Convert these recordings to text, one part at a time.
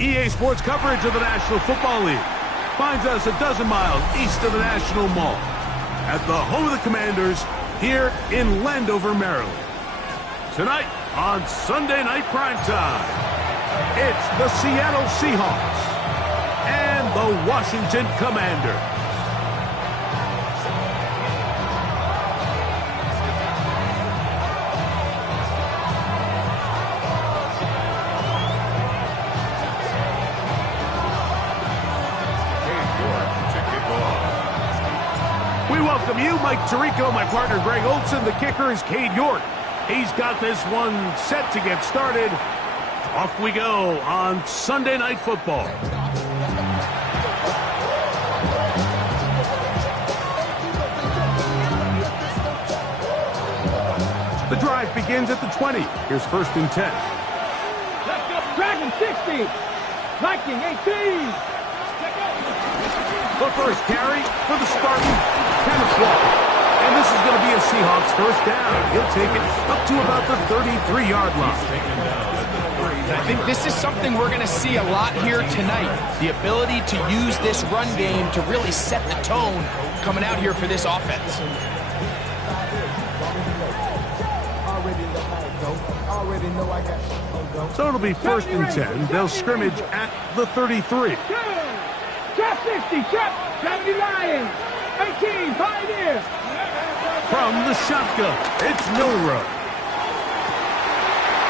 EA Sports coverage of the National Football League finds us a dozen miles east of the National Mall at the home of the Commanders here in Landover, Maryland. Tonight on Sunday Night Primetime, it's the Seattle Seahawks and the Washington Commanders. We welcome you, Mike Tirico, my partner Greg Olson. The kicker is Cade York. He's got this one set to get started. Off we go on Sunday Night Football. The drive begins at the 20. Here's 1st and 10. Let's go, Dragon 60. Viking 18. The first carry for the Spartan, Kenneth Walker. And this is going to be a Seahawks first down. He'll take it up to about the 33-yard line. I think this is something we're going to see a lot here tonight. The ability to use this run game to really set the tone coming out here for this offense. So it'll be 1st and 10. They'll scrimmage at the 33. Trap 60, trap 70 Lions. 18, Pioneer. From the shotgun, it's Milrow.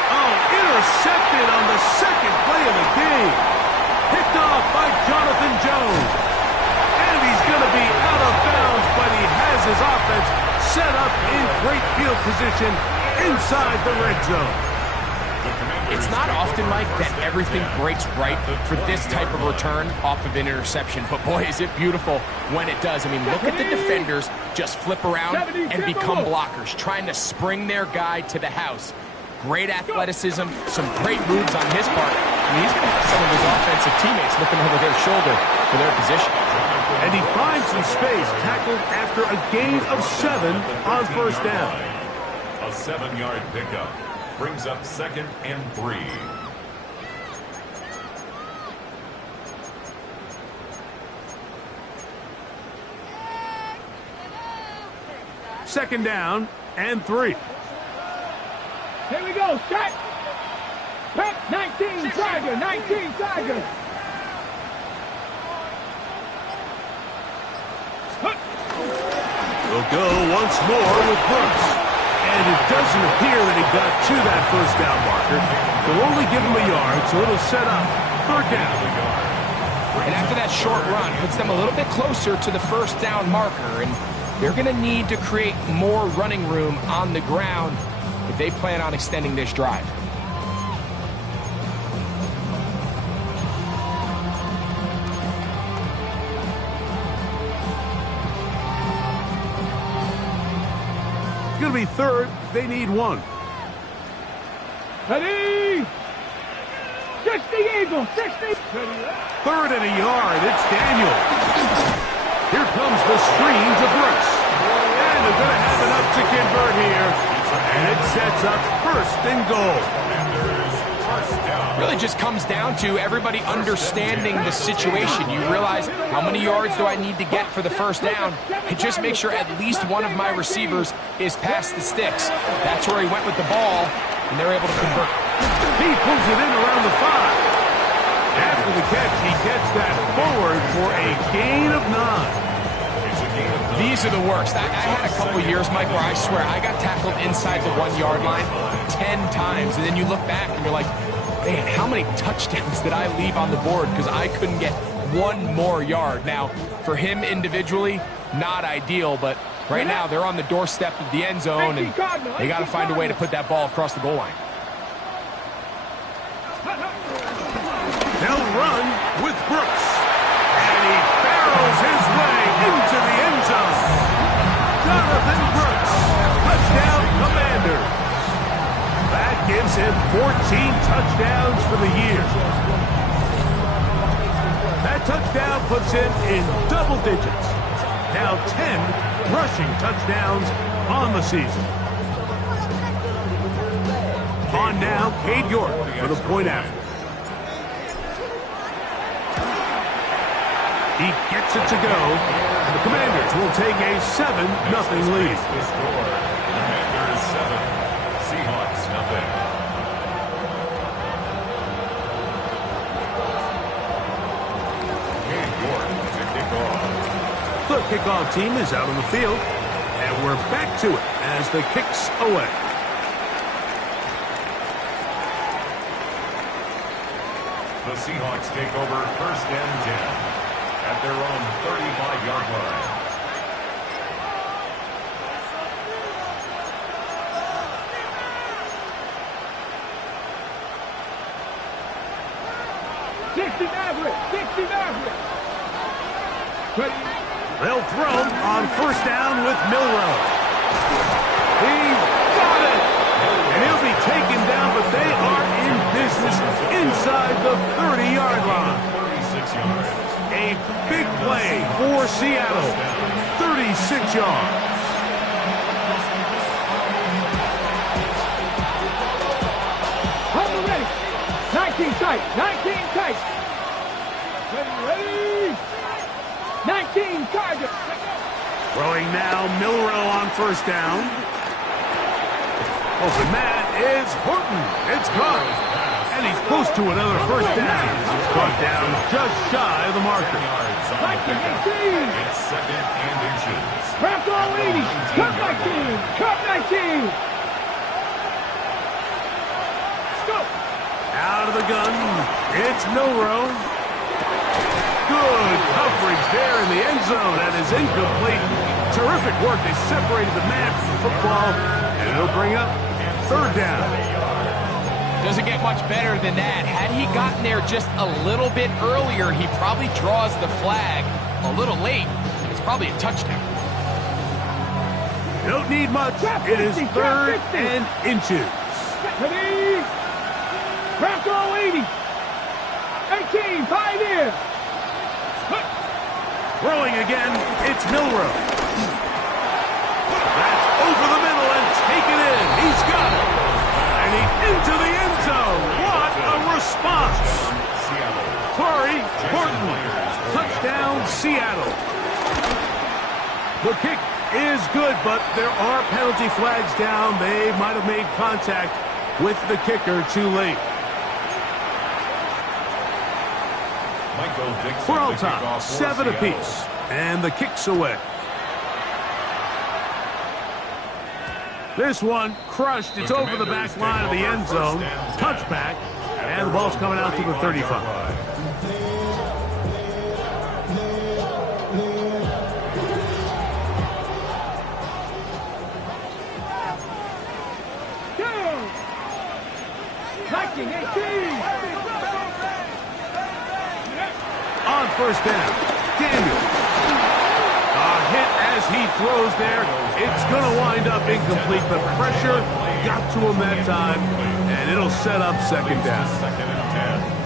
Oh, intercepted on the second play of the game. Picked off by Jonathan Jones. And he's going to be out of bounds, but he has his offense set up in great field position inside the red zone. It's not often, Mike, that everything breaks right for this type of return off of an interception. But, boy, is it beautiful when it does. I mean, look at the defenders just flip around and become blockers, trying to spring their guy to the house. Great athleticism, some great moves on his part. I mean, he's going to have some of his offensive teammates looking over their shoulder for their position. And he finds some space, tackled after a gain of 7 on 1st down. A 7-yard pickup brings up 2nd and 3. Second down and 3. Here we go, set. Pep, 19, Tiger, 19, Tiger. We'll go once more with Brooks. And it doesn't appear that he got to that 1st down marker. They'll only give him a yard, so it'll set up 3rd down. And after that short run, puts them a little bit closer to the 1st down marker. And they're going to need to create more running room on the ground if they plan on extending this drive. It's going to be 3rd. They need 1. Ready? 60 Eagles, 60. 3rd and a yard. It's Daniel. Here comes the screen to Brooks. And they're going to have enough to convert here. And it sets up 1st and goal. Really just comes down to everybody understanding the situation. You realize how many yards do I need to get for the 1st down, and just make sure at least one of my receivers is past the sticks. That's where he went with the ball, and they're able to convert. He pulls it in around the 5. After the catch, he gets that forward for a gain of 9. These are the worst. I had a couple years, Mike, where I swear I got tackled inside the 1-yard line 10 times, and then you look back and you're like, man, how many touchdowns did I leave on the board because I couldn't get 1 more yard? Now, for him individually, not ideal, but right now they're on the doorstep of the end zone, and they got to find a way to put that ball across the goal line. They'll run with Brooks, and he barrels his way into the end zone. Jonathan Brooks, touchdown Commanders. That gives him 14 touchdowns for the year. That touchdown puts him in double digits. Now 10 rushing touchdowns on the season. On now, Cade York for the point after. He gets it to go. And the Commanders will take a 7-0 lead. The score, Commanders 7, Seahawks nothing. The kickoff team is out on the field, and we're back to it as the kick's away. The Seahawks take over 1st and 10 at their own 35-yard line. They'll throw on 1st down with Milroe. He's got it! And he'll be taken down, but they are in business inside the 30-yard line. 36 yards. A big play for Seattle. 36 yards. Hold ready. 19 tight. 19 tight. Ready. 19 target. Throwing now, Milroe on 1st down. Open man is Horton. It's caught. And he's close to another 1st down. He's brought down just shy of the marker. 19, 18. It's 2nd and inches. Wrap all 80. Cut 19. Cut 19. Let's go. Out of the gun, it's Milroe. Good coverage there in the end zone. That is incomplete. Terrific work. They separated the man from the football, and it'll bring up 3rd down. Doesn't get much better than that. Had he gotten there just a little bit earlier, he probably draws the flag a little late. It's probably a touchdown. You don't need much. It is 3rd and inches. Ready. Wrap all 80. 18. 5 in. Throwing again, it's Milroe. That's over the middle and taken in. He's got it. And he's into the end zone. What a response. Corey Horton. Touchdown, Seattle. The kick is good, but there are penalty flags down. They might have made contact with the kicker too late. We're all time, 7 apiece, and the kick's away. This one crushed. It's over the back line of the end zone. Touchback, and the ball's coming out to the 35. On 1st down, Daniel. A hit as he throws there. It's going to wind up incomplete. The pressure got to him that time, and it'll set up 2nd down.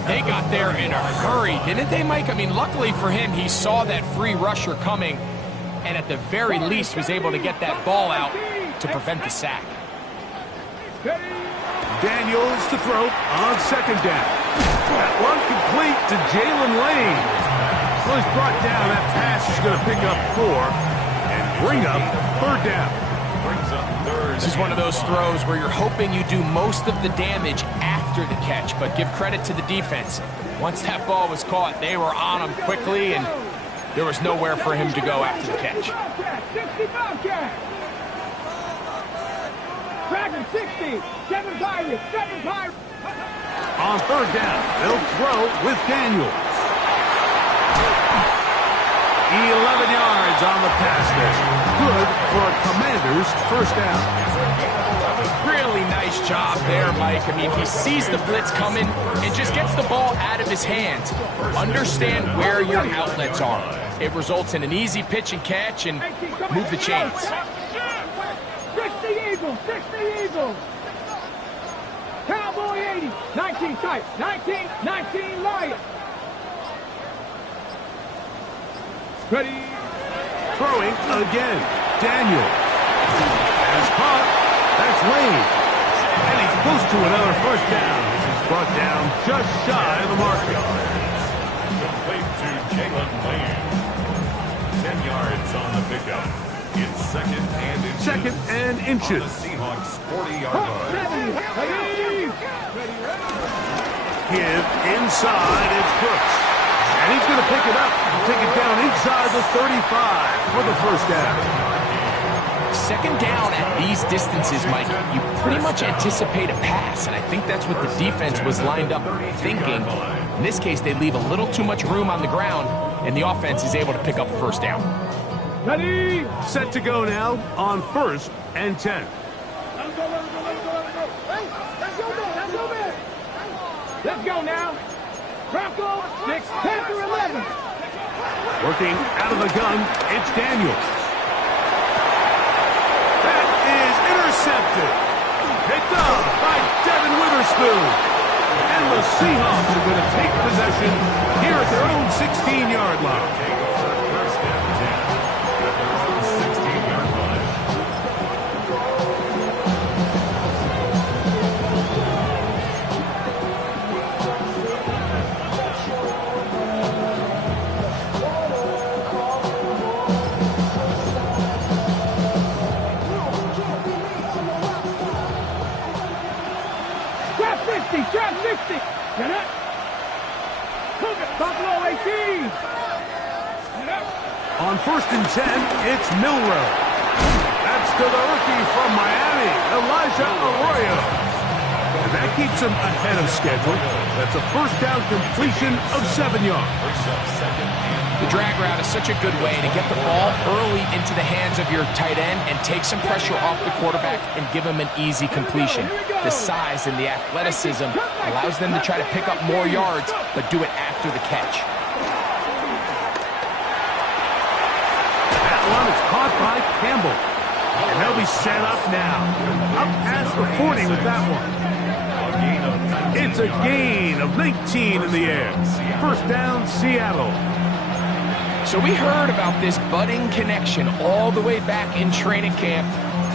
They got there in a hurry, didn't they, Mike? I mean, luckily for him, he saw that free rusher coming, and at the very least was able to get that ball out to prevent the sack. Daniels to throw on 2nd down. That one complete to Jalen Lane. Well, he's brought down. That pass is going to pick up 4 and bring up 3rd down. This is one of those throws where you're hoping you do most of the damage after the catch, but give credit to the defense. Once that ball was caught, they were on him quickly, and there was nowhere for him to go after the catch. 60, 7 Pirates, 7 Pirates. On 3rd down, they'll throw with Daniels. 11 yards on the pass there. Good for a Commanders 1st down. Really nice job there, Mike. I mean, he sees the blitz coming and just gets the ball out of his hands. Understand where your outlets are. It results in an easy pitch and catch and move the chains. 60 Eagles, 60 Eagles. Cowboy 80, 19 tight, 19 Lions. Ready. Throwing again. Daniel. Has caught. That's Lane. And he's close to another 1st down. He's brought down just shy of the marker. Complete to Jalen Lane. yards on the pickup. It's second and inches. Second and inches. On the Seahawks 40-yard line. Give inside, it's Brooks. And he's going to pick it up and take it down inside the 35 for the first down. Second down at these distances, Mike, you pretty much anticipate a pass, and I think that's what the defense was lined up thinking. In this case, they leave a little too much room on the ground, and the offense is able to pick up a first down. Ready? Set to go now on 1st and 10. Let's go now. Bronco 6, Panther 11. Working out of the gun, it's Daniels. That is intercepted. Picked up by Devin Witherspoon. And the Seahawks are going to take possession here at their own 16-yard line. Take over first and 10 at their own 16-yard line. Trap 50, trap 50. Get up. Buffalo 18. Get up. On 1st and 10, it's Milrow. That's to the rookie from Miami, Elijah Arroyo. And that keeps him ahead of schedule. That's a first down completion of 7 yards. The drag route is such a good way to get the ball early into the hands of your tight end and take some pressure off the quarterback and give him an easy completion. The size and the athleticism allows them to try to pick up more yards, but do it after the catch. That one is caught by Campbell. And they'll be set up now. Up past the 40 with that one. It's a gain of 19 in the air. First down, Seattle. So we heard about this budding connection all the way back in training camp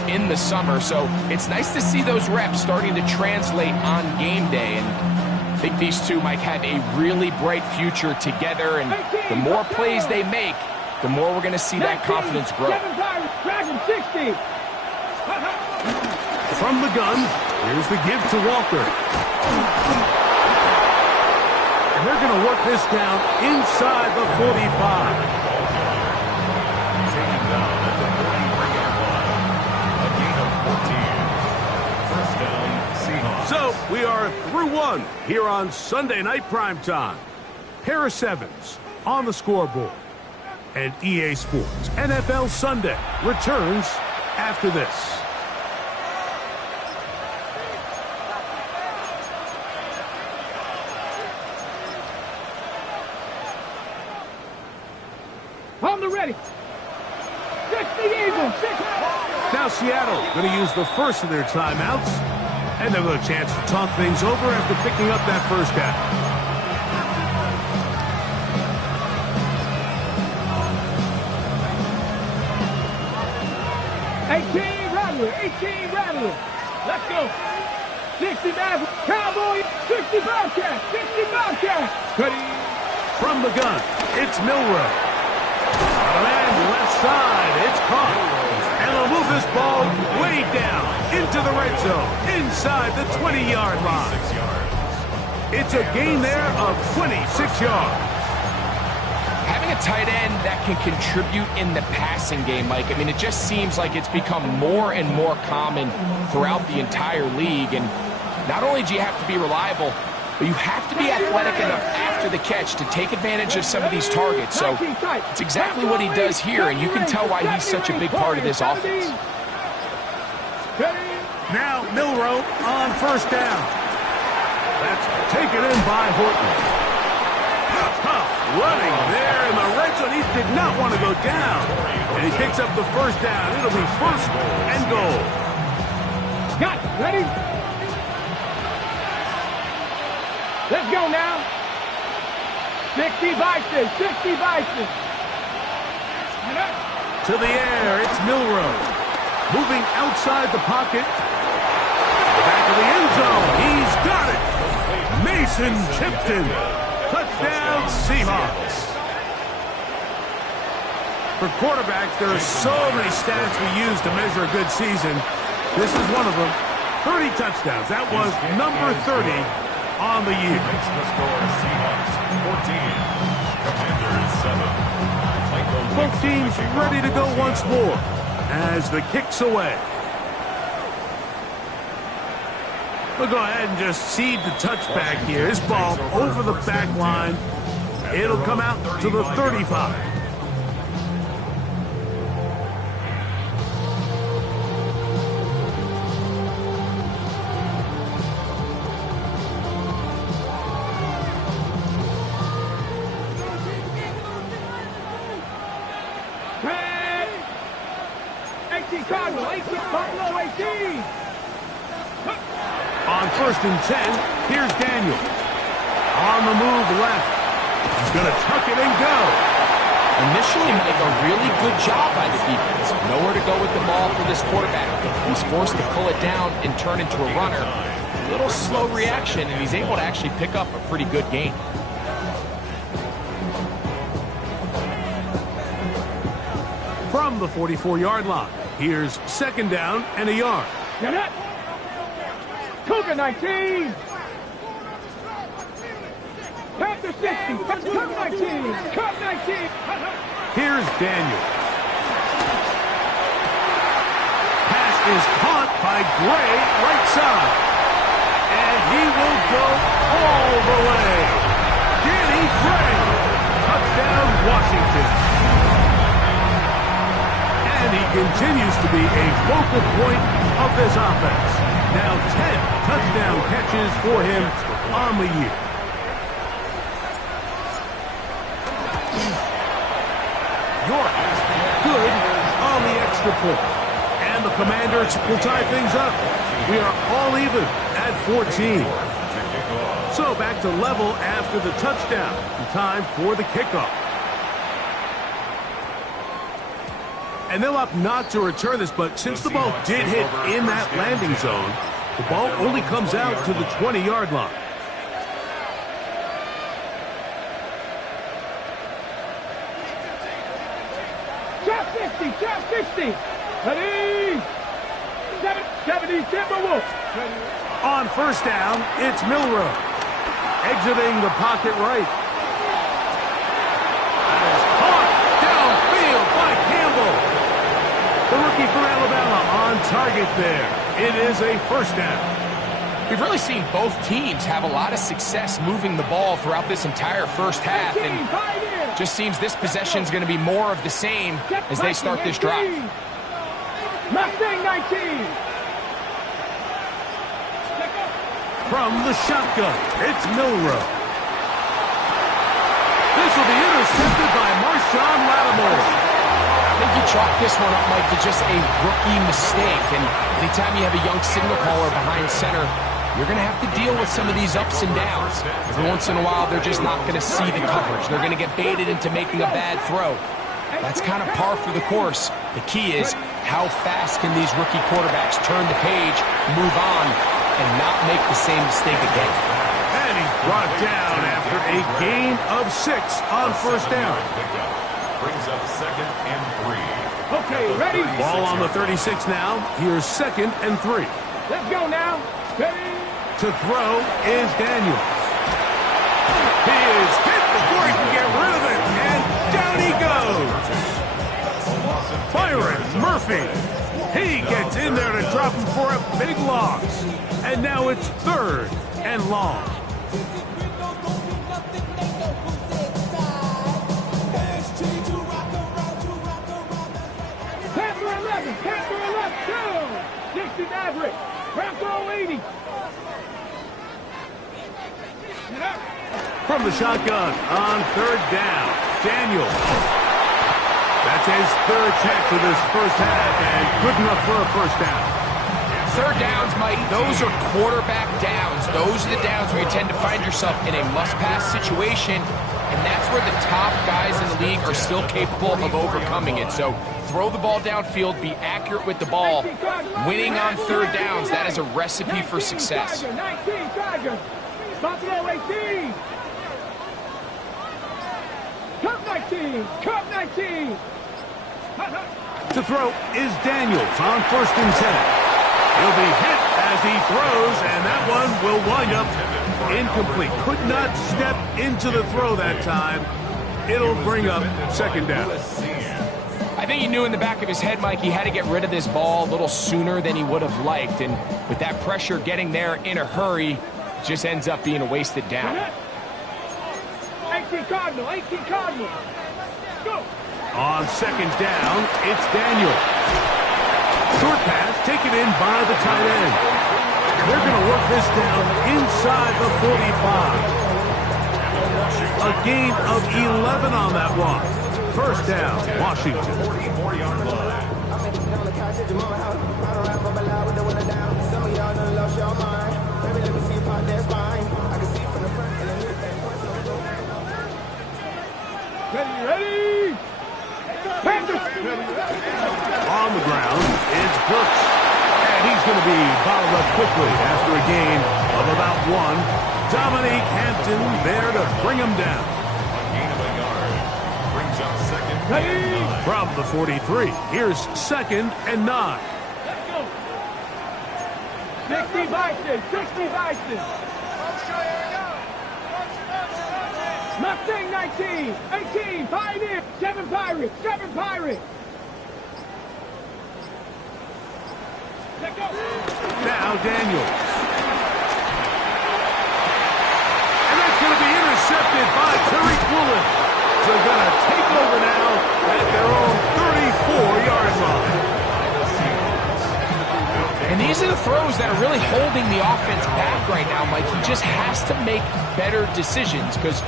in the summer. So it's nice to see those reps starting to translate on game day. And I think these two might have a really bright future together. And the more plays they make, the more we're going to see that confidence grow. From the gun, here's the give to Walker. And they're going to work this down inside the 45. Taken down at the 43-yard line. A gain of 14. First down, Seahawks. So we are through one here on Sunday Night Primetime. Pair of sevens on the scoreboard. And EA Sports NFL Sunday returns after this. On the ready. 60 Eagles. Now Seattle going to use the first of their timeouts. And they'll have a chance to talk things over after picking up that first down. Rattler. Let's go. 60 Maverick. Cowboy. 60 Bobcat. 60 Bobcat. Ready. From the gun, it's Milrow. And left side, it's caught. And they'll move this ball way down into the red zone, inside the 20-yard line. It's a gain there of 26 yards. Having a tight end that can contribute in the passing game, Mike, I mean, it just seems like it's become more and more common throughout the entire league. And not only do you have to be reliable, but you have to be athletic enough after the catch to take advantage of some of these targets. So it's exactly what he does here, and you can tell why he's such a big part of this offense. Now Milrow on first down. That's taken in by Horton. Tough running there in the red zone. He did not want to go down. And he picks up the first down. It'll be first and goal. Got it. Ready? Let's go now. 60 Bison. 60 Bison. To the air, it's Milrow. Moving outside the pocket. Back of the end zone. He's got it. Mason Tipton. Touchdown, Seahawks. For quarterbacks, there are so many stats we use to measure a good season. This is one of them. 30 touchdowns. That was number 30 on the year. Makes the score Seahawks 14, Commanders 7. Both teams ready to go once more as the kick's away. We'll go ahead and just cede the touchback here. This ball over the back line. It'll come out to the 35. On 1st and 10, here's Daniels. On the move left. He's going to tuck it and go. Initially, Mike, a really good job by the defense. Nowhere to go with the ball for this quarterback. He's forced to pull it down and turn into a runner. A little slow reaction, and he's able to actually pick up a pretty good gain. From the 44-yard line, here's 2nd down and a yard. Get it. Cougar 19. Panther 60. Cup 19. Cup 19. Here's Daniel. Pass is caught by Gray, right side. And he will go all the way. Danny Gray. Touchdown, Washington. And he continues to be a focal point of this offense. Now 10 touchdown catches for him on the year. York good on the extra point. And the Commanders will tie things up. We are all even at 14. So back to level after the touchdown. Time for the kickoff. And they'll opt not to return this, but since the ball did hit in that landing zone, the ball only comes out to the 20-yard line. Drop 60. Drop 60. Ready. 70 Timberwolves. On 1st down, it's Milroe. Exiting the pocket right. That is caught downfield by Campbell. The rookie from Alabama on target there. It is a 1st down. We've really seen both teams have a lot of success moving the ball throughout this entire first half, and just seems this possession is going to be more of the same as they start this drive. Mustang 19. From the shotgun, it's Milroe. This will be intercepted by Marshawn Lattimore. I think you chalk this one up, Mike, to just a rookie mistake. And anytime you have a young signal caller behind center, you're going to have to deal with some of these ups and downs. Every once in a while, they're just not going to see the coverage. They're going to get baited into making a bad throw. That's kind of par for the course. The key is how fast can these rookie quarterbacks turn the page, move on, and not make the same mistake again. And he's brought down after a gain of 6 on 1st down. Brings up 2nd and 3. Okay, ready? Ball on the 36 now. Here's 2nd and 3. Let's go now. Ready? To throw is Daniels. He is hit before he can get rid of it, and down he goes. Byron Murphy. He gets in there to drop him for a big loss. And now it's 3rd and long. Panther 11, go! 60 Maverick, Bronco 80. From the shotgun on 3rd down, Daniels. That's his 3rd catch of this first half, and good enough for a 1st down. 3rd downs, Mike, those are quarterback downs. Those are the downs where you tend to find yourself in a must-pass situation, and that's where the top guys in the league are still capable of overcoming it. So throw the ball downfield, be accurate with the ball. Winning on 3rd downs, that is a recipe for success. 19 Tigers, Buffalo 18. Cup 19, Cup 19. To throw is Daniels on 1st and 10. He'll be hit as he throws, and that one will wind up incomplete. Could not step into the throw that time. It'll bring up 2nd down. I think he knew in the back of his head, Mike, he had to get rid of this ball a little sooner than he would have liked. And with that pressure getting there in a hurry, just ends up being a wasted down. 18 Cardinal, 18 Cardinal. Go. On 2nd down, it's Daniel. Short pass taken in by the tight end. They're going to work this down inside the 45. A gain of 11 on that one. 1st down, Washington. 44-yard line. Ready? Panthers. On the ground, it's Brooks. And he's going to be bottled up quickly after a gain of about 1. Dominique Hampton there to bring him down. A gain of a yard. Brings up 2nd Ready? and 9. From the 43, here's 2nd and 9. Let's go. 60 Bison, 60 Bison. Mustang 19, 18, Pioneer, 7 Pirates, 7 Pirates. Let's go. Now Daniels. And that's going to be intercepted by Tariq Woolen. So they're going to take over now at their own 34-yard line. And these are the throws that are really holding the offense back right now, Mike. He just has to make better decisions because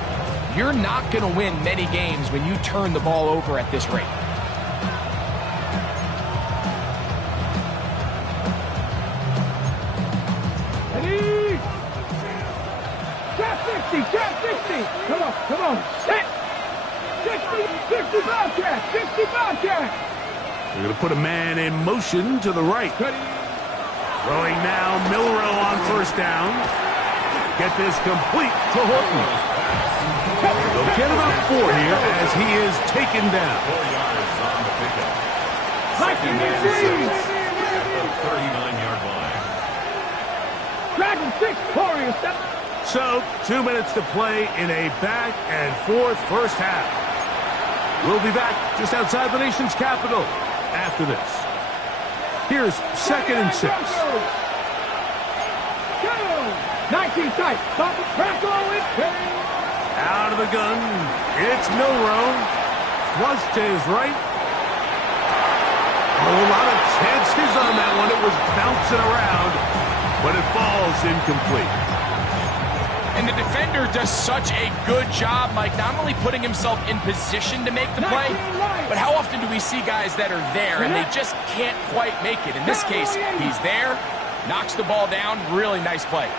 you're not going to win many games when you turn the ball over at this rate. Ready? Trap 60, trap 60. Come on, come on. Hit. 60 Bobcat, 60 Bobcat. They're going to put a man in motion to the right. Ready? Throwing now Milrow on 1st down. Get this complete to Horton. They'll get about 4 here as he is taken down. 4 yards on the pickup. Second and 6. At the 39-yard line. Dragon 6, Warriors. So, 2 minutes to play in a back and forth first half. We'll be back just outside the nation's capital after this. Here's 2nd and 6. Go! 19 tight. Stop it. Crack on it. Out of the gun, it's Milrow. Flush to his right. A whole lot of chances on that one. It was bouncing around, but it falls incomplete. And the defender does such a good job, Mike, not only putting himself in position to make the play, but how often do we see guys that are there and they just can't quite make it? In this case, he's there, knocks the ball down, really nice play.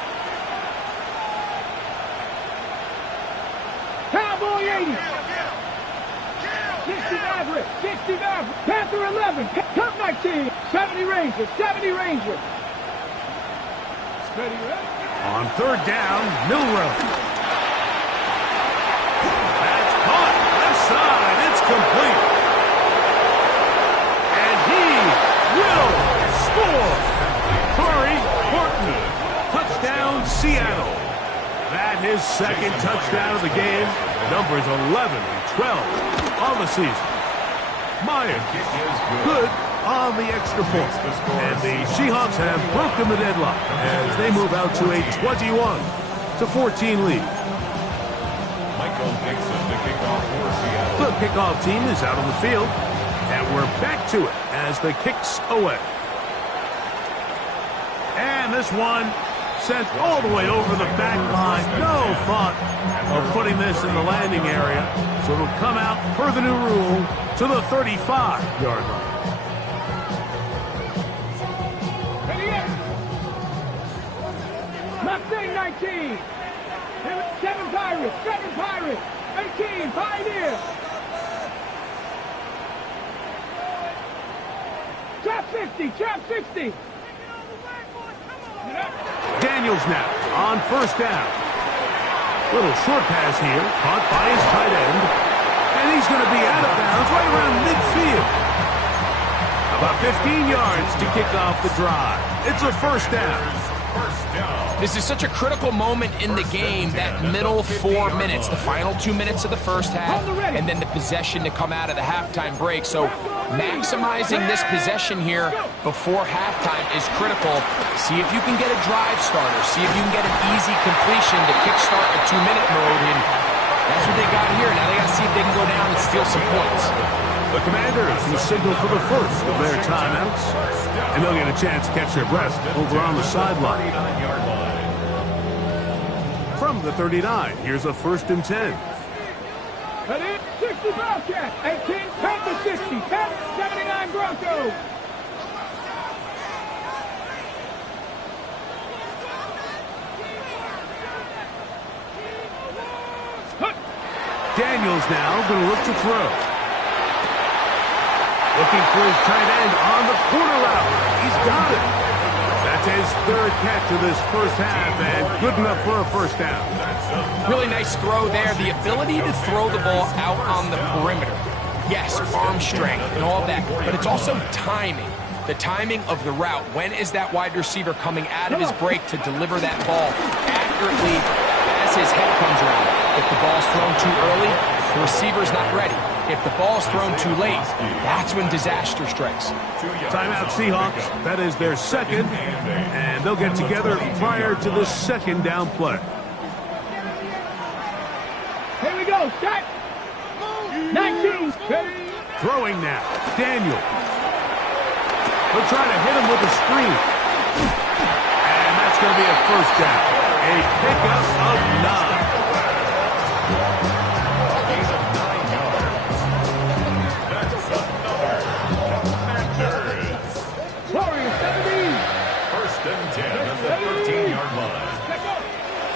Cowboy 80. 60 Maverick. 60 Maverick. Panther 11. Cup 19. 70 Rangers. 70 Rangers. Steady, right? On 3rd down, Milrow. That's caught. Left side. It's complete. And he will score. Corey Horton. Touchdown, Seattle. That his 2nd touchdown of the game. Numbers 11 and 12 on the season. Myers good on the extra point. And the Seahawks have broken the deadlock as they move out to a 21-14 lead. Michael Dixon, the kickoff for Seattle. The kickoff team is out on the field, and we're back to it as the kick's away. And this one sent all the way over the back line. No thought of putting this in the landing area. So it'll come out per the new rule to the 35-yard line. Mustang 19. 7 Pirates. 7 Pirates. 18 Pioneer. Trap 60. Trap 60. Daniels now on 1st down. Little short pass here, caught by his tight end. And he's going to be out of bounds right around midfield. About 15 yards to kick off the drive. It's a first down. This is such a critical moment in the game, that middle 4 minutes, the final 2 minutes of the first half, and then the possession to come out of the halftime break. So maximizing this possession here before halftime is critical. See if you can get a drive starter. See if you can get an easy completion to kickstart a 2-minute mode. And that's what they got here. Now they got to see if they can go down and steal some points. The Commanders will signal for the first of their timeouts, and they'll get a chance to catch their breath over on the sideline. From the 39, here's a 1st and 10. 60 Bobcats, 18, 10 to 60, 10, 79 Broncos. Daniels now going to look to throw. Looking for his tight end on the corner route. He's got it. That's his 3rd catch of this first half, and good enough for a first down. Really nice throw there. The ability to throw the ball out on the perimeter. Yes, arm strength and all that, but it's also timing. The timing of the route. When is that wide receiver coming out of his break to deliver that ball accurately as his head comes around? If the ball's thrown too early, the receiver's not ready. If the ball's thrown too late, that's when disaster strikes. Timeout Seahawks. That is their 2nd, and they'll get together prior to the 2nd down play. Here we go, set. 19. Throwing now. Daniel. They'll try to hit him with a screen. And that's going to be a first down. A pickup of 9.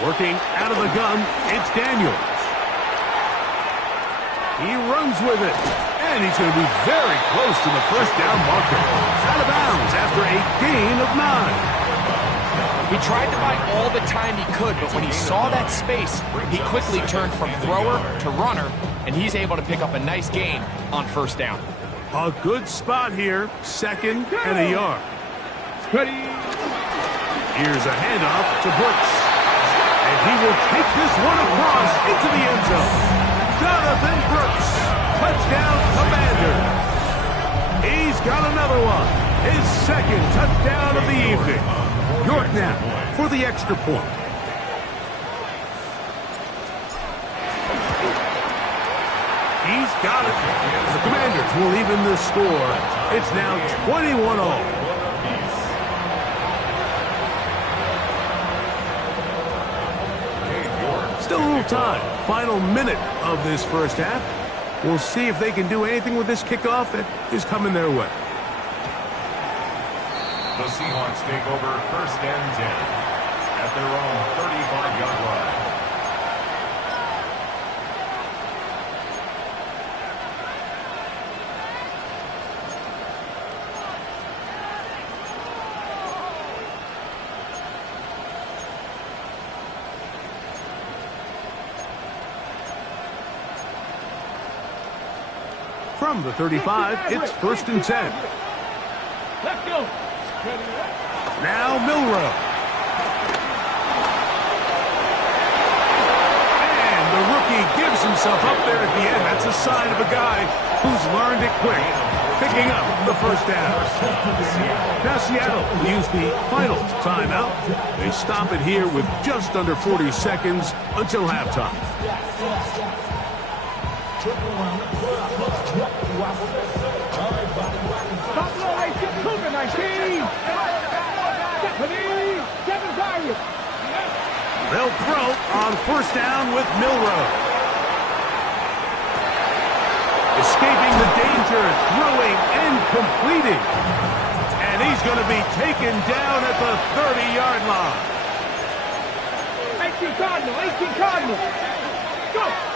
Working out of the gun, it's Daniels. He runs with it, and he's going to be very close to the first down marker. Out of bounds after a gain of 9. He tried to buy all the time he could, but when he saw that space, he quickly turned from thrower to runner, and he's able to pick up a nice gain on first down. A good spot here, 2nd and a yard. Here's a handoff to Brooks. And he will take this one across into the end zone. Jonathan Brooks, touchdown Commanders. He's got another one. His 2nd touchdown of the evening. York now for the extra point. He's got it. The Commanders will even the score. It's now 21-all. Still a little time. Final minute of this first half. We'll see if they can do anything with this kickoff that is coming their way. The Seahawks take over 1st and 10 at their own 35-yard line. From the 35, it's 1st and 10. Let's go. Now Milroe. And the rookie gives himself up there at the end. That's a sign of a guy who's learned it quick, picking up the first down. Now Seattle will use the final timeout. They stop it here with just under 40 seconds until halftime. They'll throw on first down with Milroe. Escaping the danger, throwing and completing. And he's going to be taken down at the 30-yard line. 18 Cardinal, 18 Cardinal. Go!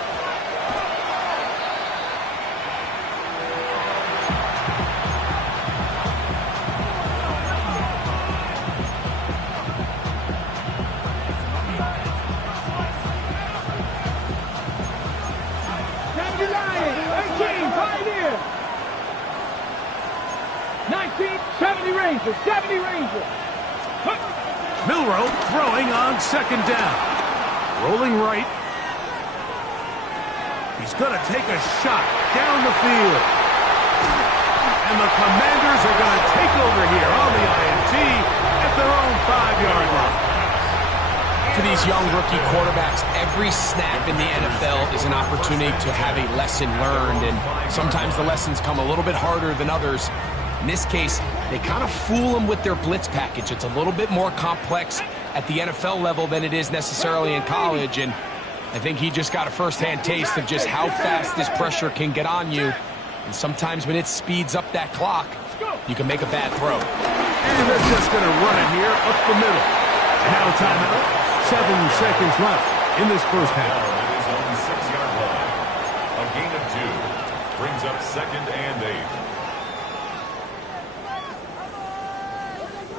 Rangers. 70 Rangers. Milrow throwing on second down. Rolling right. He's going to take a shot down the field. And the Commanders are going to take over here on the INT at their own 5-yard line. For these young rookie quarterbacks, every snap in the NFL is an opportunity to have a lesson learned, and sometimes the lessons come a little bit harder than others. In this case, they kind of fool them with their blitz package. It's a little bit more complex at the NFL level than it is necessarily in college, and I think he just got a first-hand taste of just how fast this pressure can get on you. And sometimes when it speeds up that clock, you can make a bad throw. And they're just going to run it here up the middle. And now a timeout. 7 seconds left in this first half. It is on the 6-yard line. A gain of 2 brings up 2nd and 8.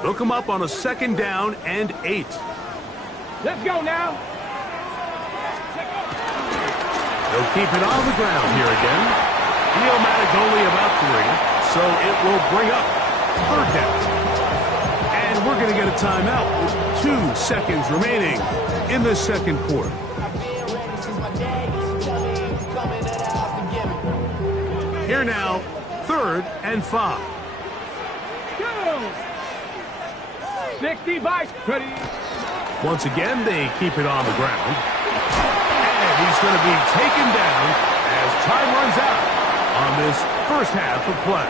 They'll come up on a 2nd down and 8. Let's go now. They'll keep it on the ground here again. Neomatic only about 3, so it will bring up 3rd down. And we're going to get a timeout with 2 seconds remaining in the second quarter. Here now, 3rd and 5. Go. 60 bikes. Ready. Once again, they keep it on the ground. And he's going to be taken down as time runs out on this first half of play.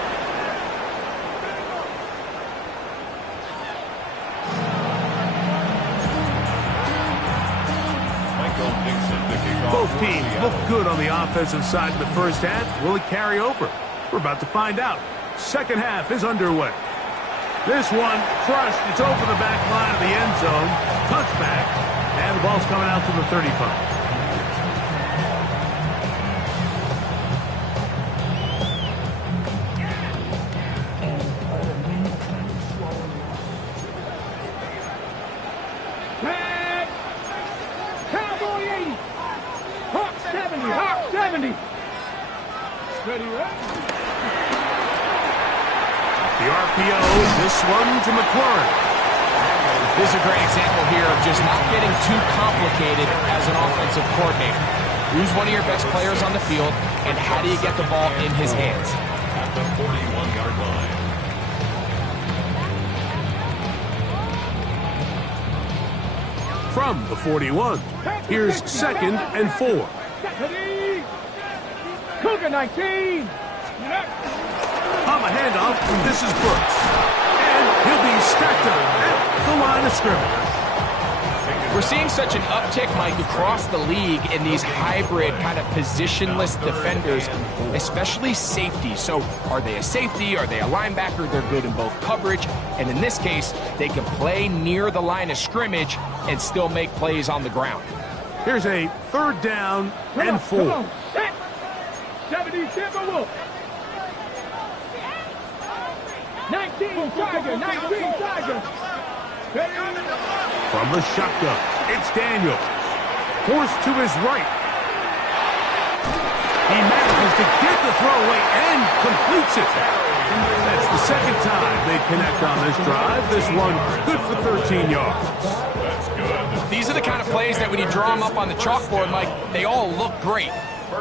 Both teams look good on the offensive side in the first half. Will it carry over? We're about to find out. Second half is underway. This one crushed. It's over the back line of the end zone. Touchback. And the ball's coming out to the 35. The RPO, this one to McLaurin. This is a great example here of just not getting too complicated as an offensive coordinator. Who's one of your best players on the field, and how do you get the ball in his hands? At the 41-yard line. From the 41, here's 2nd and 4. Cougar 19. On the handoff, this is Brooks. And he'll be stacked up at the line of scrimmage. We're seeing such an uptick, Mike, across the league in these hybrid kind of positionless defenders, especially safety. So are they a safety? Are they a linebacker? They're good in both coverage. And in this case, they can play near the line of scrimmage and still make plays on the ground. Here's a 3rd down and 4. 70 Timberwolves. 19 Tiger. 19 Tiger. From the shotgun, it's Daniel. Forced to his right. He manages to get the throwaway and completes it. That's the 2nd time they connect on this drive. This one good for 13 yards. That's good. These are the kind of plays that when you draw them up on the chalkboard, Mike, they all look great.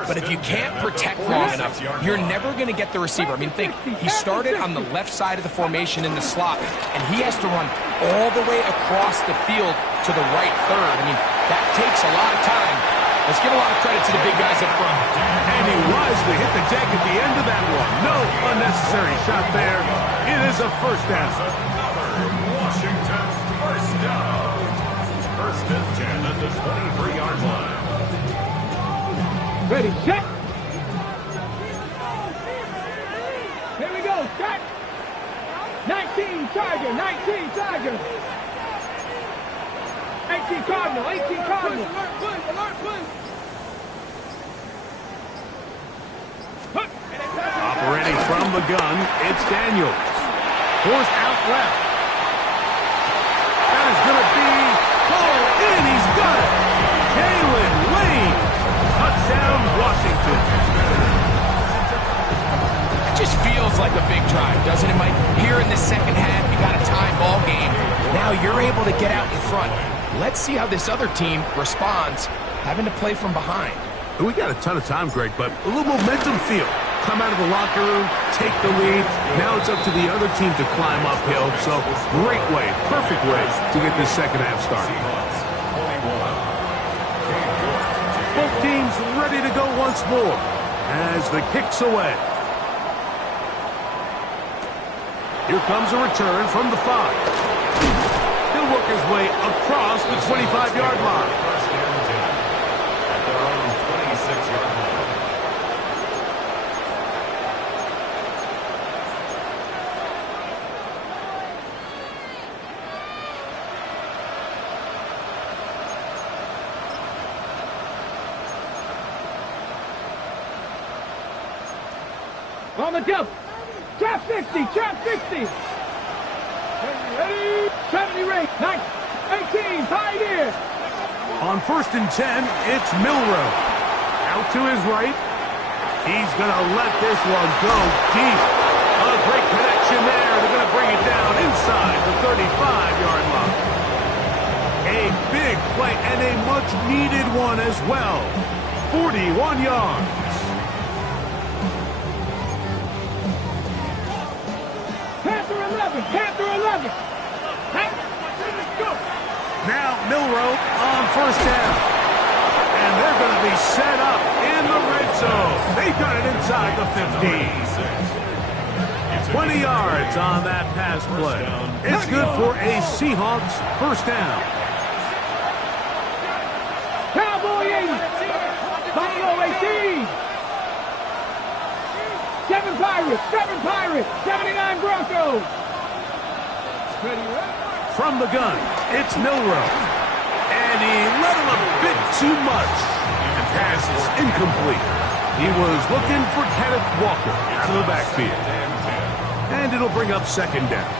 But if you can't protect long enough, you're never going to get the receiver. I mean, think, he started on the left side of the formation in the slot, and he has to run all the way across the field to the right third. I mean, that takes a lot of time. Let's give a lot of credit to the big guys up front. And he wisely hit the deck at the end of that one. No unnecessary shot there. It is a first down. Washington first down. 1st and 10 at the 23-yard line. Ready, set. Here we go, set. 19 Tiger, 19 Tiger. 18 Cardinal, 18 Cardinal. Alert, Operating from the gun, it's Daniels. Forced out left. That is going to be pulled in. He's got it. Jalen Lane. Touchdown, Washington. It just feels like a big drive, doesn't it, Mike? Here in the second half, you got a tie ball game. Now you're able to get out in front. Let's see how this other team responds, having to play from behind. We got a ton of time, Greg, but a little momentum feel. Come out of the locker room, take the lead. Now it's up to the other team to climb uphill. So great way, perfect way to get this second half started. Both teams ready to go once more as the kick's away. Here comes a return from the 5. He'll work his way across the 25-yard line. First and 10 at their own 26-yard line. On the jump. Trap 60. Trap 60. Ready. 70 rate. 18. Pioneer. On first and 10, it's Milrow. Out to his right. He's going to let this one go deep. A great connection there. They're going to bring it down inside the 35-yard line. A big play and a much-needed one as well. 41 yards. Panther 11. Now Milrow on first down. And they're going to be set up in the red zone. They got it inside the 15. 20 yards on that pass play. It's good for a Seahawks first down. Cowboy 80. Buffalo 18. 7 Pirates. 79 Broncos. From the gun, it's Milrow. And he let him a bit too much. And pass is incomplete. He was looking for Kenneth Walker out of the backfield. And it'll bring up second down.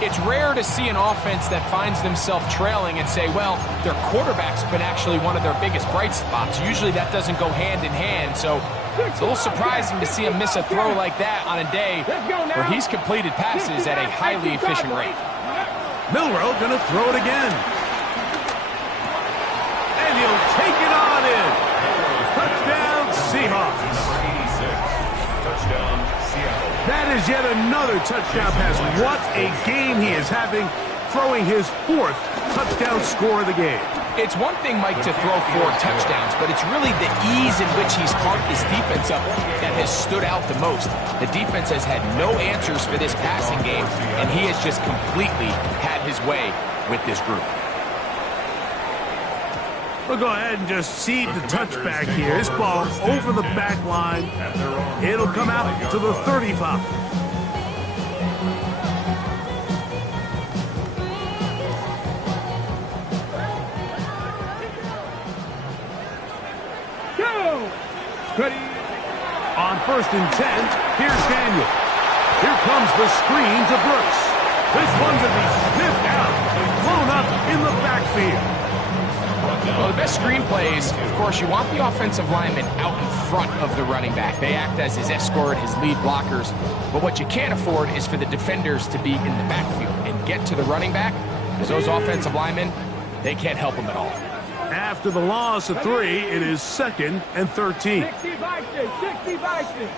It's rare to see an offense that finds themselves trailing and say, well, their quarterback's been actually one of their biggest bright spots. Usually that doesn't go hand in hand, so it's a little surprising to see him miss a throw like that on a day where he's completed passes at a highly efficient rate. Milrow gonna throw it again. And he'll take it on in. Touchdown, Seahawks. Number 86. Touchdown, Seattle. That is yet another touchdown pass. What a game he is having, throwing his 4th touchdown score of the game. It's one thing, Mike, to throw 4 touchdowns, but it's really the ease in which he's carved this defense up that has stood out the most. The defense has had no answers for this passing game, and he has just completely had his way with this group. We'll go ahead and just seed the touchback here. This ball over the back line. It'll come out to the 35. Ready. On first and 10, here's Daniel. Here comes the screen to Brooks. This one's going to be sniffed out, blown up in the backfield. Well, the best screen plays, of course, you want the offensive lineman out in front of the running back. They act as his escort, his lead blockers. But what you can't afford is for the defenders to be in the backfield and get to the running back, because those offensive linemen, they can't help him at all. After the loss of 3, it is 2nd and 13. 60 Vikings. 60 Vikings.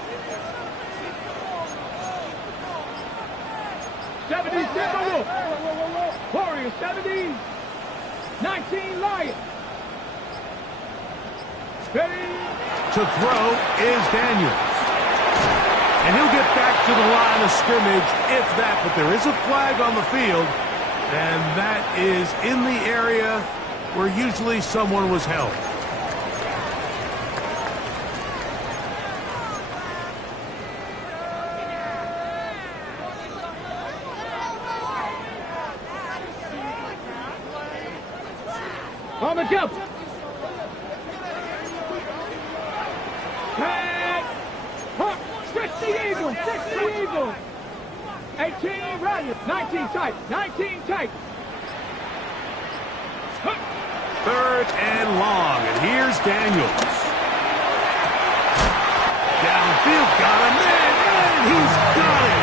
77 Warriors. 70. 19 Lions. Ready. To throw is Daniels. And he'll get back to the line of scrimmage, if that. But there is a flag on the field, and that is in the area where usually someone was held. On the jump. Tag. Hook. 60 Eagles. 60 Eagles. 18 Rogers. 19 tight. 19 tight. Hook. 3rd and long, and here's Daniels. Downfield, got him in, and And he's got it.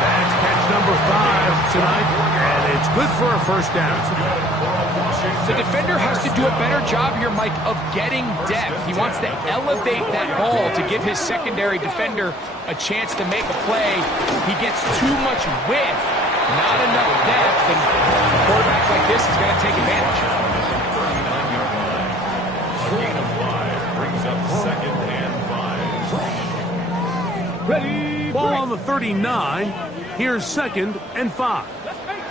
That's catch number 5 tonight, and it's good for a first down. The defender has to do a better job here, Mike, of getting depth. He wants to elevate that ball to give his secondary defender a chance to make a play. He gets too much width, not enough depth, and a quarterback like this is going to take advantage. A gain of 5 brings up 2nd and 5. Ready, Ball on the 39. Here's 2nd and 5.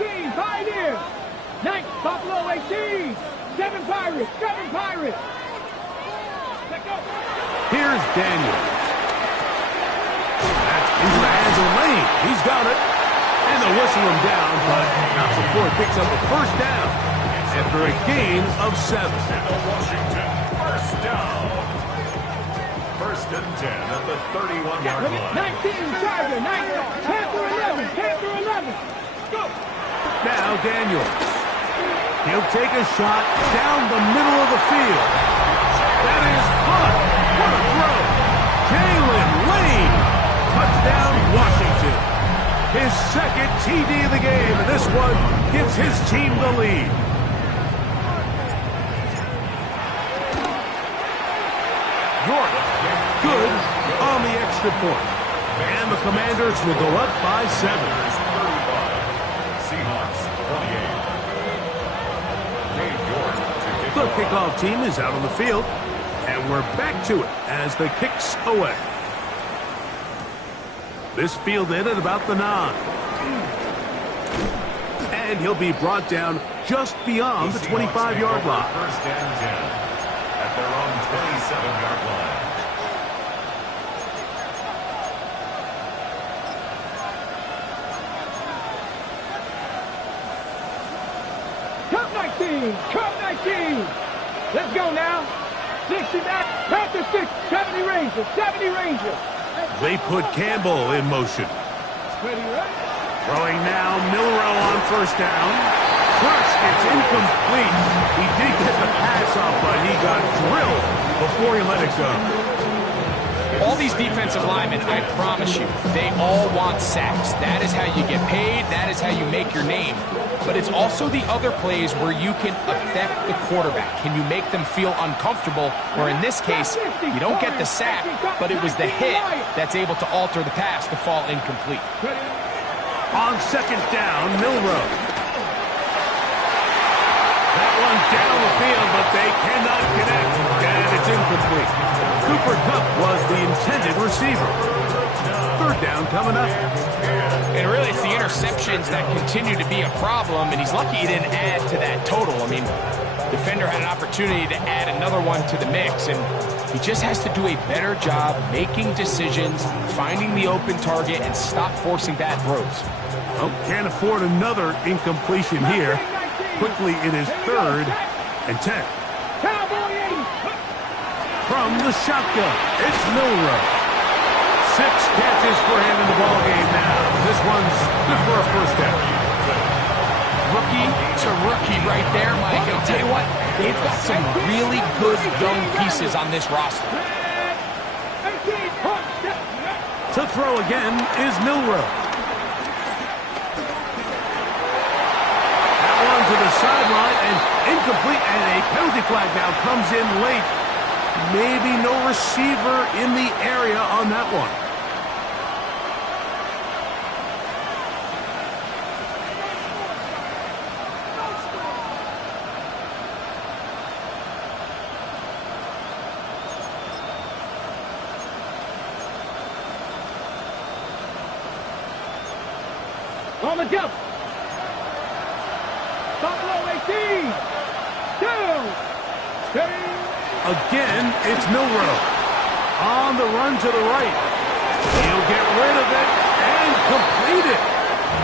18, Pioneers. 9, Buffalo 18. 7 Pirates, 7 Pirates. Let go. Here's Daniels. That's into the hands of Lane. He's got it. And they'll whistle him down, but not before it picks up a first down after a gain of 7. Washington, first down. 1st and 10 at the 31-yard line. 19, Charger, 9, Panther 11, Panther 11. Go. Now Daniels. He'll take a shot down the middle of the field. That is caught. What a throw. Jalen Lane. Touchdown, Washington. His 2nd TD of the game, and this one gives his team the lead. York, good on the extra point. And the Commanders will go up by 7. Seahawks 28. The kickoff team is out on the field, and we're back to it as the kicks away. This fielded at about the 9. And he'll be brought down just beyond the 25-yard line. 1st and 10 at their own 27-yard line. Cup 19, Cup 19. Let's go now. 60 back, Panther 6, 70 Rangers, 70 Rangers. They put Campbell in motion. Ready, right? Throwing now, Milrow on first down. First, it's incomplete. He did get the pass off, but he got drilled before he let it go. All these defensive linemen, I promise you, they all want sacks. That is how you get paid. That is how you make your name. But it's also the other plays where you can affect the quarterback. Can you make them feel uncomfortable? Or in this case, you don't get the sack, but it was the hit that's able to alter the pass to fall incomplete. On 2nd down, Milrow. That one down the field, but they cannot connect, and it's incomplete. Cooper Kupp was the intended receiver. 3rd down coming up. And really, it's the interceptions that continue to be a problem, and he's lucky he didn't add to that total. I mean, defender had an opportunity to add another one to the mix, and he just has to do a better job making decisions, finding the open target, and stop forcing bad throws. Oh, can't afford another incompletion here. Quickly, it is 3rd and 10. From the shotgun, it's Milrow. 6 catches for him in the ballgame now. This one's good for a first down. Rookie to rookie right there, Mike. And I'll tell you what, they've got some really good young pieces on this roster. To throw again is Milrow. That one to the sideline and incomplete, and a penalty flag now comes in late. Maybe no receiver in the area on that one. On the jump. Buffalo 18. 2. 3. Again, it's Milrow. On the run to the right. He'll get rid of it and complete it.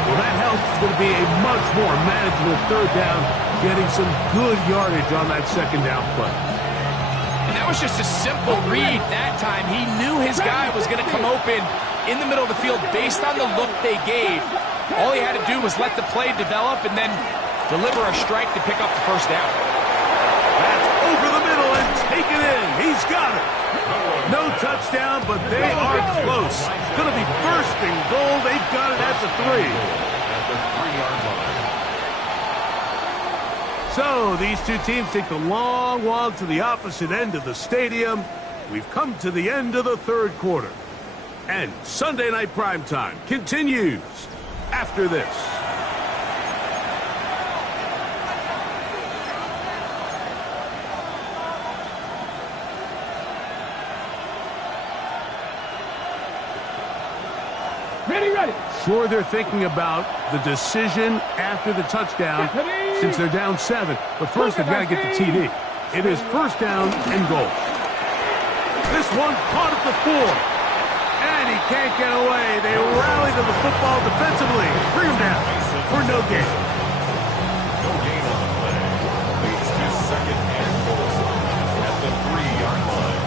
Well, that helps. It's going to be a much more manageable 3rd down, getting some good yardage on that 2nd down play. And that was just a simple read that time. He knew his guy was going to come open in the middle of the field based on the look they gave. All he had to do was let the play develop and then deliver a strike to pick up the first down. That's over the middle and take it in. He's got it. No touchdown, but they are close. Going to be first and goal. They've got it at the 3. At the 3-yard line. So these two teams take the long walk to the opposite end of the stadium. We've come to the end of the third quarter. And Sunday Night Primetime continues after this. Ready. Sure, they're thinking about the decision after the touchdown since they're down 7. But first, they've got to get the TD. It is first down and goal. This one caught at the 4. And he can't get away. They rally to the football defensively. Bring him down for no gain. No gain on the play. Leads to second and goal at the 3-yard line.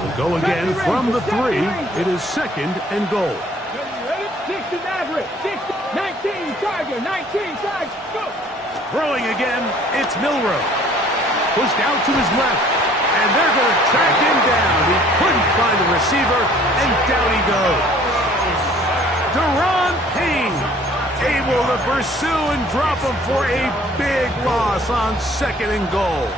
We'll go again from the 3. It is second and goal. 60 Maverick, 60, 19 Tiger, 19 Tiger, go! Throwing again, it's Milrow. Pushed out to his left, and they're going to track him down. He couldn't find a receiver, and down he goes. Deron Payne able to pursue and drop him for a big loss on second and goal.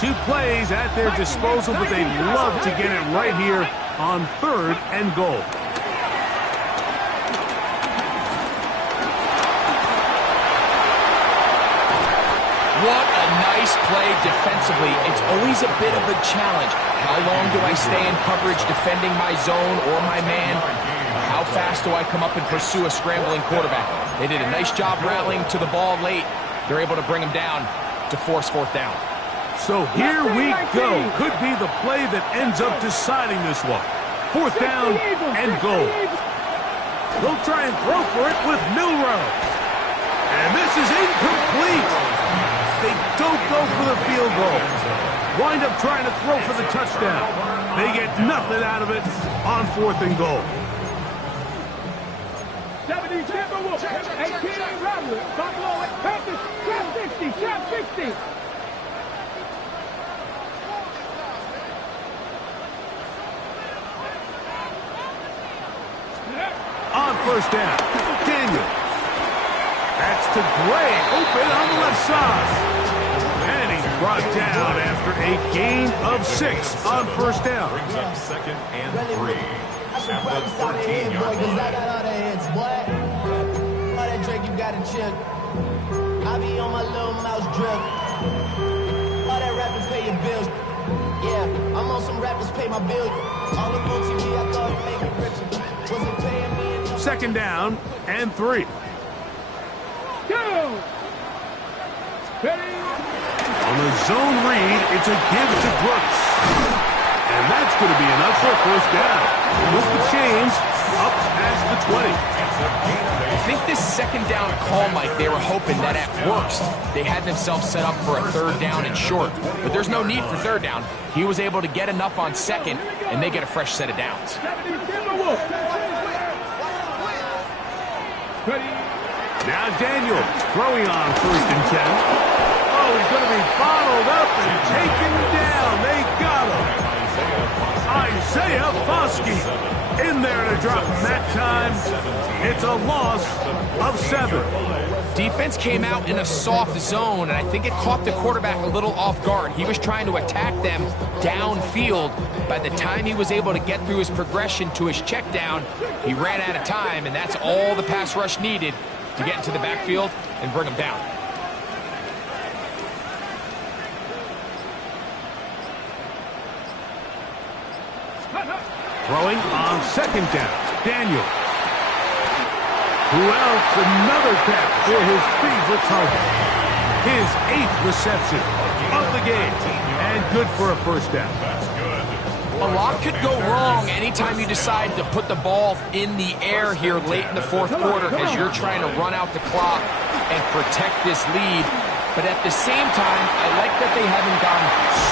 2 plays at their disposal, but they'd love to get it right here on third and goal. What a nice play defensively. It's always a bit of a challenge. How long do I stay in coverage defending my zone or my man? How fast do I come up and pursue a scrambling quarterback? They did a nice job rallying to the ball late. They're able to bring him down to force fourth down. So here we go. Could be the play that ends up deciding this one. Fourth down and goal. They'll try and throw for it with Milrow. And this is incomplete. They don't go for the field goal. Wind up trying to throw for the touchdown. They get nothing out of it on fourth and goal. 70 Timberwolves, 18 Ramblers, Buffalo Panthers, trap 60. On first down, Daniel. That's to Gray, open on the left side. And he's brought down after a gain of 6 on first down. Brings up second and 3 at the 13-yard line. All that Drake you got in check. I be on my little mouse drip. All that rapping pay your bills. Yeah, I'm on some rappers pay my bills. All the on TV I thought it made me richer. Wasn't paying me. Second down and 3. Go! Ready? On the zone read, it's a give to Brooks. And that's going to be enough for a first down. With the chains up past the 20. I think this second down call, Mike, they were hoping that at worst they had themselves set up for a third down and short. But there's no need for third down. He was able to get enough on second, and they get a fresh set of downs. 70 Timberwolves. Ready? Now Daniel throwing on first and 10. Oh, he's going to be bottled up and taken down. They got him. Isaiah Foskey in there to drop him that time. It's a loss of 7. Defense came out in a soft zone, and I think it caught the quarterback a little off guard. He was trying to attack them downfield. By the time he was able to get through his progression to his check down, he ran out of time, and that's all the pass rush needed to get into the backfield and bring him down. Throwing on second down, Daniel. Who else? Another catch for his favorite target. His 8th reception of the game, and good for a first down. A lot could go wrong anytime you decide to put the ball in the air here late in the fourth quarter as you're trying to run out the clock and protect this lead. But at the same time, I like that they haven't gone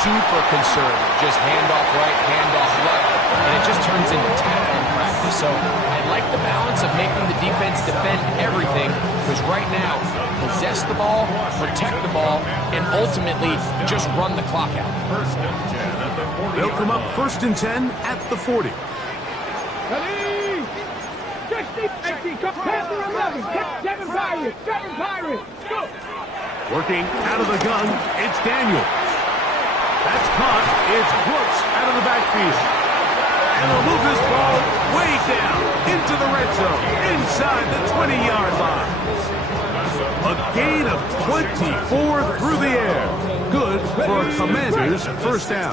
super conservative. Just handoff right, handoff left, and it just turns into tackling practice. So I like the balance of making the defense defend everything, because right now, possess the ball, protect the ball, and ultimately just run the clock out. First and 10 at the They'll come up 1st and 10 at the 40. Ready? 60, 18, come pass the 11. 7 Pirates, 7 Pirates. Go. Working out of the gun, it's Daniel. That's caught. It's Brooks out of the backfield. And they'll move this ball way down into the red zone, inside the 20-yard line. A gain of 24 through the air. Good for a Commanders first down.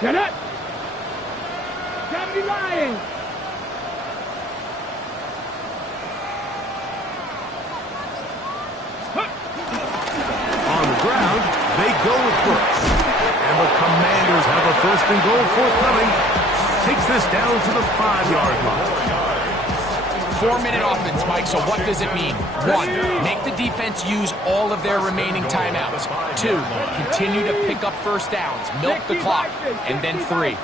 Get it. 70 Lions. On the ground, they go with Brooks. And the Commanders have a 1st and goal forthcoming. Takes this down to the 5-yard line. 4-minute offense, Mike, so what does it mean? 1, make the defense use all of their remaining timeouts. 2, continue to pick up first downs, milk the clock. And then 3,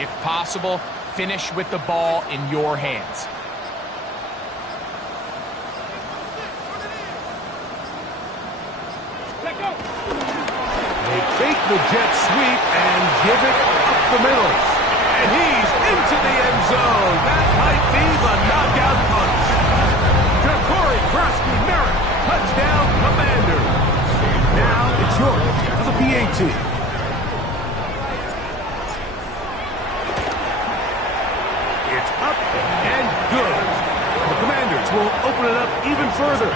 if possible, finish with the ball in your hands. They fake the jet sweep and give it up the middle. And he's into the end zone. That might be the knockout punch. Corey Krosky-Merritt, touchdown Commanders. Now it's yours for the PAT. It's up and good. The Commanders will open it up even further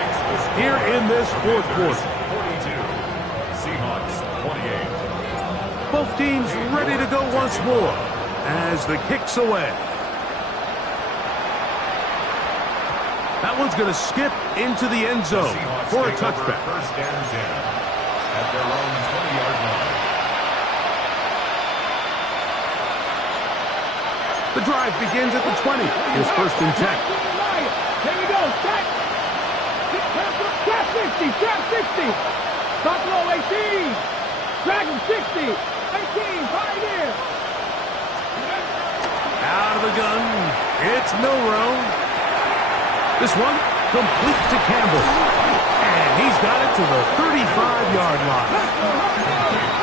here in this 4th quarter. 42. Seahawks 28. Both teams ready to go once more as the kick's away. That one's going to skip into the end zone for a touchback. 1st and 10 at their own 20-yard line. The drive begins at the 20. Here's 1st and 10. Here we go. Trap 60. Trap 60. Buffalo 18. Dragon 60. 18. Pioneer. Out of the gun. It's Milrow. This one complete to Campbell. And he's got it to the 35-yard line.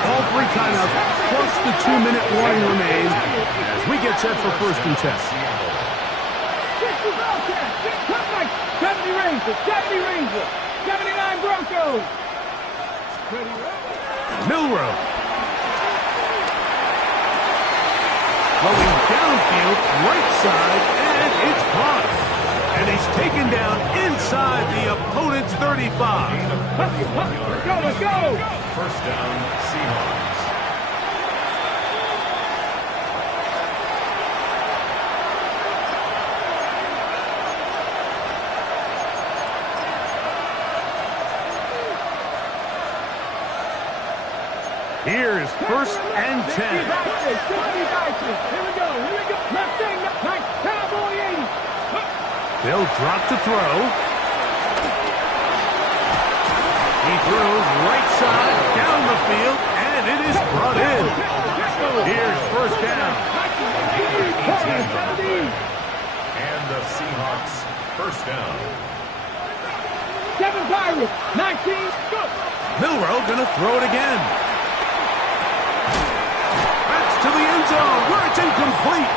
All 3 timeouts plus the 2-minute warning remain as we get set for 1st and 10. 70 Rangers, 70 Rangers, 79 Broncos. Milrow. Going downfield, right side, and it's caught. And he's taken down inside the opponent's 35. Let's go, let's go. 1st down, Seahawks. Here's 1st and 10. Here we go. Left thing, Cowboy 80. They'll drop to throw. He throws right side, down the field, and it is brought in. Here's 1st down. And the Seahawks 1st down. 7 Pirates, 19, go. Milrow gonna throw it again. That's to the end zone where it's incomplete.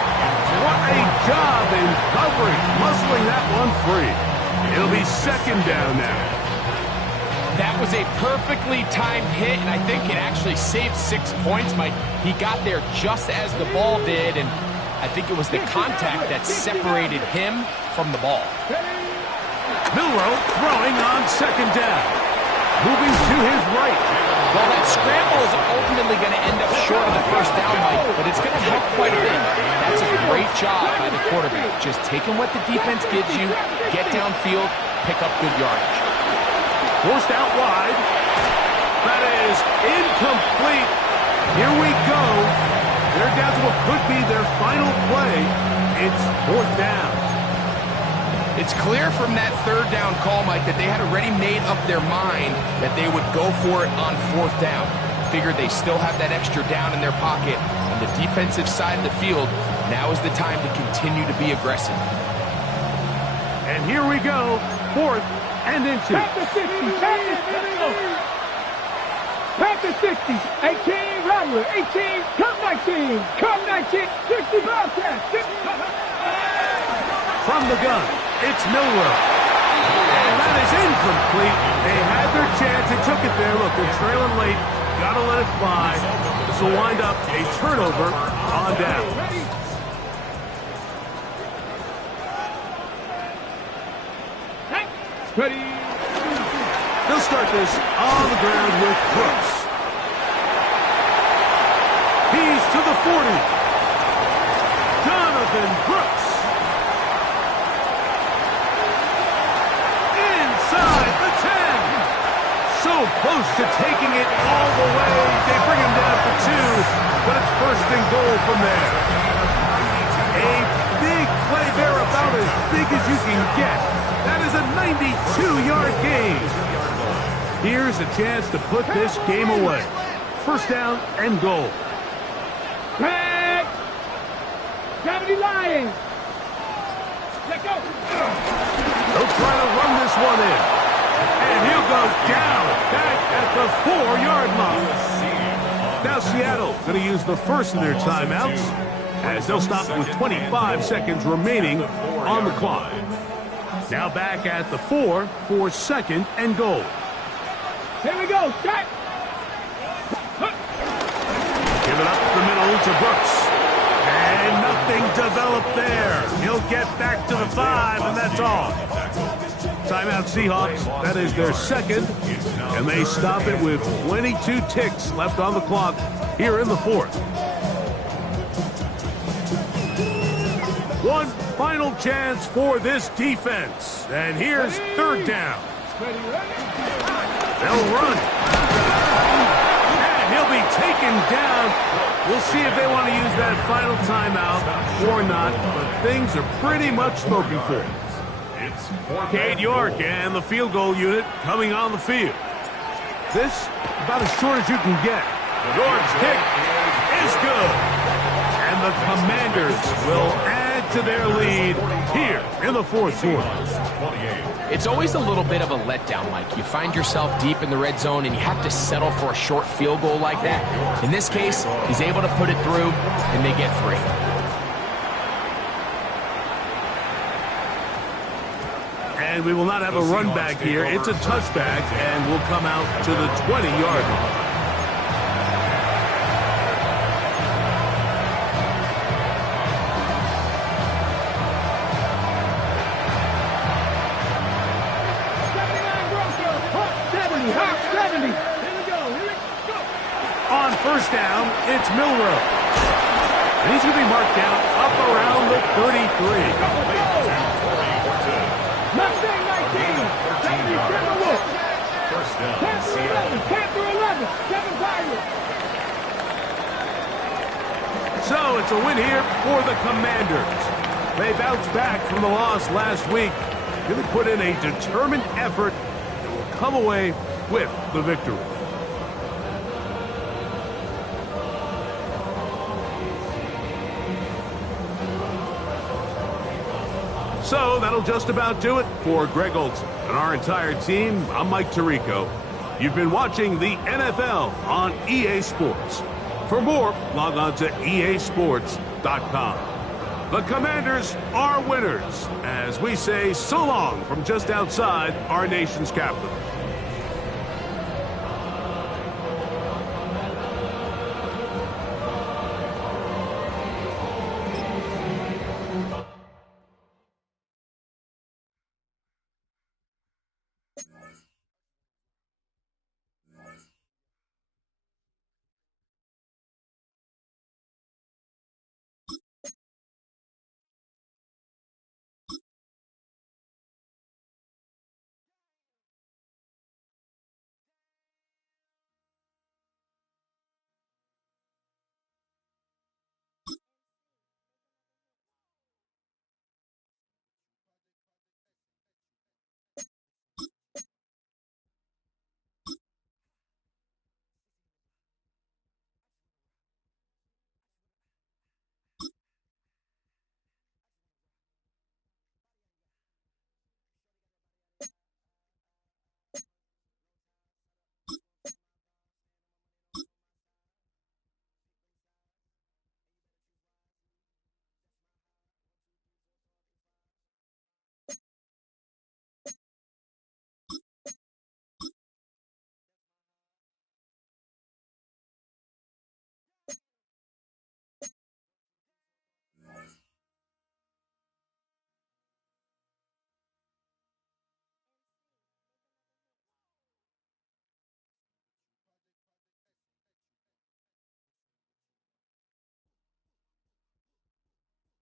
What a job in covering, muscling that one free. It'll be 2nd down now. That was a perfectly timed hit, and I think it actually saved 6 points, Mike. He got there just as the ball did, and I think it was the contact that separated him from the ball. Milrow throwing on 2nd down. Moving to his right. Well, that scramble is ultimately going to end up short of the 1st down, Mike, but it's going to help quite a bit. That's a great job by the quarterback. Just taking what the defense gives you, get downfield, pick up good yardage. Forced out wide. That is incomplete. Here we go. They're down to what could be their final play. It's 4th down. It's clear from that 3rd down call, Mike, that they had already made up their mind that they would go for it on 4th down. Figured they still have that extra down in their pocket. On the defensive side of the field, now is the time to continue to be aggressive. And here we go. 4th and into. Pack the 60, pack the 60. 18, right. over. 18, come 19. Come 19. 60 Bobcats. From the gun, it's Milrow. And that is incomplete. They had their chance. They took it there. Look, they're trailing late. Got to let it fly. This will wind up a turnover on down. Ready. They'll start this on the ground with Brooks. He's to the 40. Jonathan Brooks. Inside the 10. So close to taking it all the way. They bring him down for 2, but it's first and goal from there. A big play there, about as big as you can get. That is a 92-yard gain. Here's a chance to put this game away. First down and goal. Back. Gravity Lions. Let go. They'll try to run this one in. And he'll go down back at the 4-yard line. Now Seattle going to use the first of their timeouts as they'll stop with 25 seconds remaining on the clock. Now back at the 4 for second and goal. Here we go. Start. Give it up the middle to Brooks. And nothing developed there. He'll get back to the 5, and that's all. Timeout Seahawks. That is their second. And they stop it with 22 ticks left on the clock here in the 4th. One final chance for this defense. And here's third down. They'll run. And he'll be taken down. We'll see if they want to use that final timeout or not, but things are pretty much spoken for. Cade York and the field goal unit coming on the field. This about as short as you can get. York's kick is good. And the Commanders will add to their lead here in the 4th quarter. It's always a little bit of a letdown, Mike. You find yourself deep in the red zone and you have to settle for a short field goal like that. In this case, he's able to put it through and they get 3. And we will not have a run back here. It's a touchback, and we'll come out to the 20-yard line. On first down, it's Milrow. And he's going to be marked down up around the 33. Mustang 19. 77 Wolf. First down. Panther 11. 7 Tigers. So it's a win here for the Commanders. They bounced back from the loss last week. Going to put in a determined effort and will come away with the victory. So that'll just about do it for Greg Olson and our entire team. I'm Mike Tirico. You've been watching the NFL on EA Sports. For more, log on to easports.com. The Commanders are winners as we say so long from just outside our nation's capital.